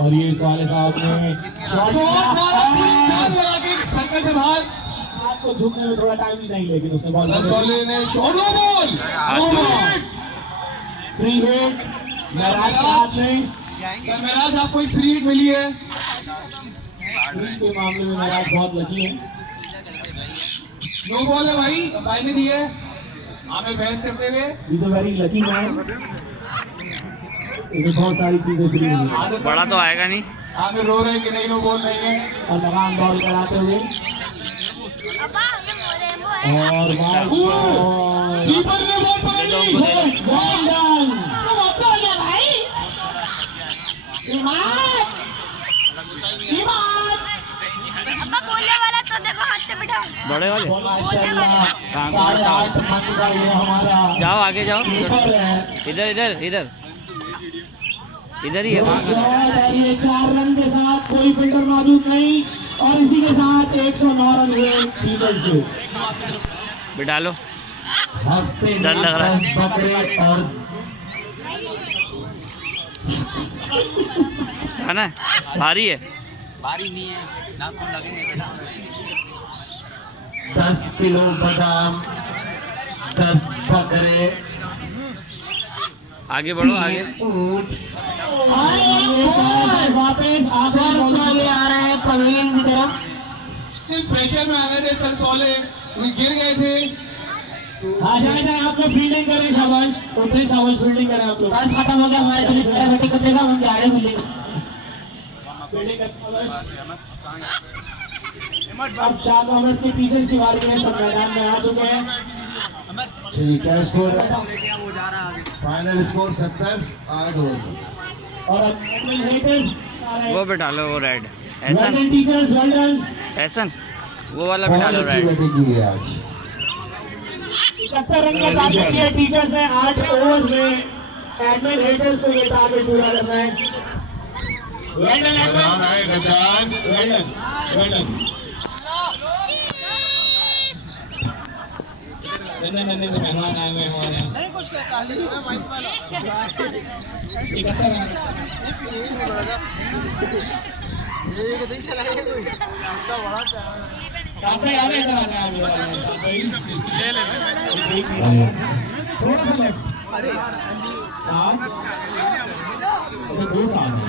और ये साले साहब ने सर्कल से बाहर आपको झुकने में थोड़ा टाइम ही नहीं, लेकिन उसने बॉल सरसोले ने शॉट बॉल फ्री हिट महराज के हाथ में। सर महराज आपको एक फ्री हिट मिली है। इसके मामले में महराज बहुत लकी है। नो बॉल है भाई, भाई ने दी है हमें बहस करते हुए। Is a very lucky man. बहुत सारी चीजें फ्री हुई। बड़ा तो आएगा नहीं। हमें रो रहे कि नहीं, नो बॉल नहीं है। और लगान बॉल कराते हुए और कीपर ने बॉल पकड़ ली। बोलने वाला तो देखो हाथ से बिठाओ। बड़े वाले हमारा जाओ, आगे जाओ। इधर इधर इधर इधर ही है। ये 4 रन के साथ कोई फील्डर मौजूद नहीं और इसी के साथ 109 रन हुए पीपल्स के। बिठा लो। हफ्ते डर लग रहा है। बकरे और है ना, भारी है। भारी नहीं है, नाखून लगेंगे बेटा। 10 किलो बादाम, 10 बकरे, आगे बढ़ो, आगे। ऊंट। वापस आगे आ रहा है पवेलियन की तरफ। सिर्फ प्रेशर में आ गए थे सरसोले, गिर गए थे। हाँ जाए जाए आप लोग फील्डिंग करें, शाबाश उठे, शाबाश फील्डिंग करें आप लोग। बस खत्म हो गया हमारे पुलिस मेरा बेटे कब देगा उनके आड़े मिलेगा। फील्डिंग अब शाह कॉमर्स के टीचर्स की बारी है, सब मैदान में आ चुके हैं। ठीक है, स्कोर फाइनल स्कोर 70-8 और एडमिन हेटर्स आ रहे वो हैं। बिठा लो, वो रेड। वेल ऐसन डन टीचर्स, वेल डन। ऐसन वो वाला बिठा लो, बहुत अच्छी रेड। बैटिंग की है आज। 71 रन का टारगेट दिया टीचर्स ने 8 ओवर्स में। एडमिन हेटर्स को ये टारगेट पूरा करना है। वेल डन गजान आए Gajan. Well done, well done. नन्हे से मेहमान आए हुए हैं हमारे यहाँ। 71 रन। साथ में आ रहे हैं, इधर आने वाले हैं, साथ में थोड़ा सा लेफ्ट। साथ तो 2 साल है।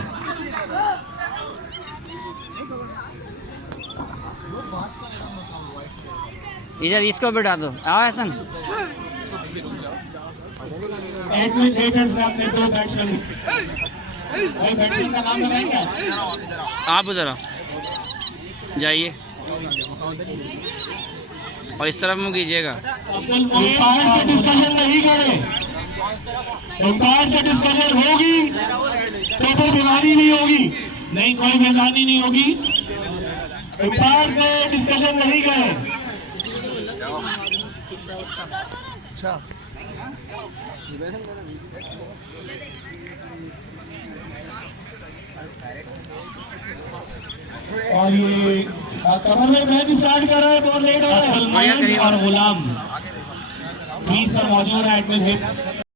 इधर इसको बिठा दो। आओ ऐसन। एडमिन हेटर्स ने अपने 2 बैट्समैन, भाई बैट्समैन का नाम बताएंगे आप उधर आओ, जाइए और इस तरफ मुँह कीजिएगा। अंपायर से डिस्कशन नहीं करें। अंपायर से डिस्कशन होगी तो फिर बीमारी भी होगी, नहीं कोई बेमानी नहीं होगी। अंपायर से डिस्कशन नहीं करें। और ये कमर में मैच स्टार्ट कर रहा है, बहुत लेट हो रहा है। और गुलाम क्रीज पर मौजूद है एडमिन हेड।